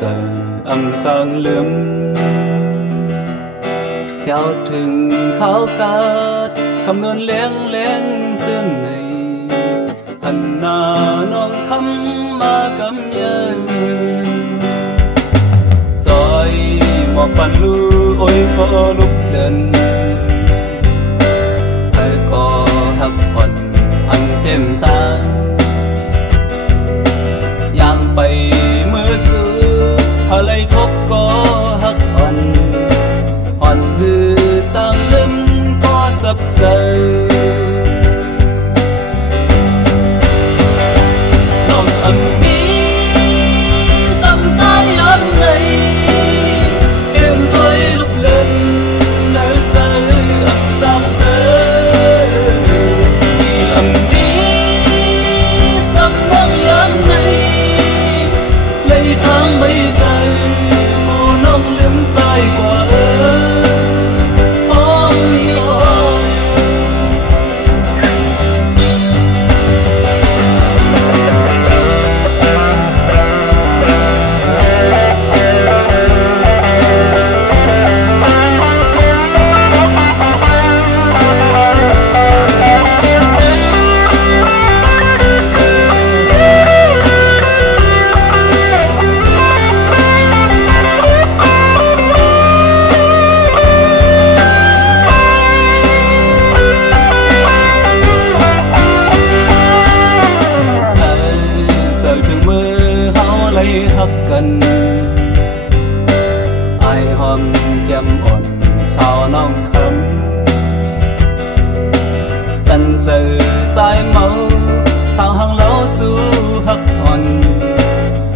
giờ âm sang lướm theo từng khao khát khăm nôn lén lén sương này hằn na non khăm mà cấm nhớ rồi một bàn lu ôi có lúc lần phải có hấp hồn ăn xem ta yang bay mưa xưa hà lấy thốt có hấp hồn hồn hư sang lưng có sập dây lòng ấm ý dầm dãi ấm này em thôi lúc lên nơi rơi ấm giang rơi vì ấm ý dầm nắng ấm này lấy tháng mấy dài màu nông liếm dài qua hắc cần ai hôm chăm ổn sao nông khấm chân giờ sai máu sao hàng lâu su hắc ổn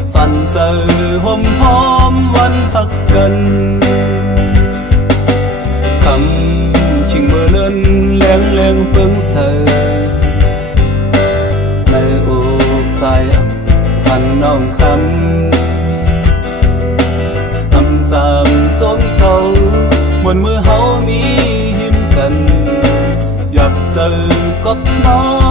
sẵn giờ hôm hôm vẫn hắc cần khấm chừng mưa lớn lén lén bưng sờ nơi úp dài hằn nông khăm âm giang giống sâu muôn mưa háo mi hiếm cần dập giờ cốc nó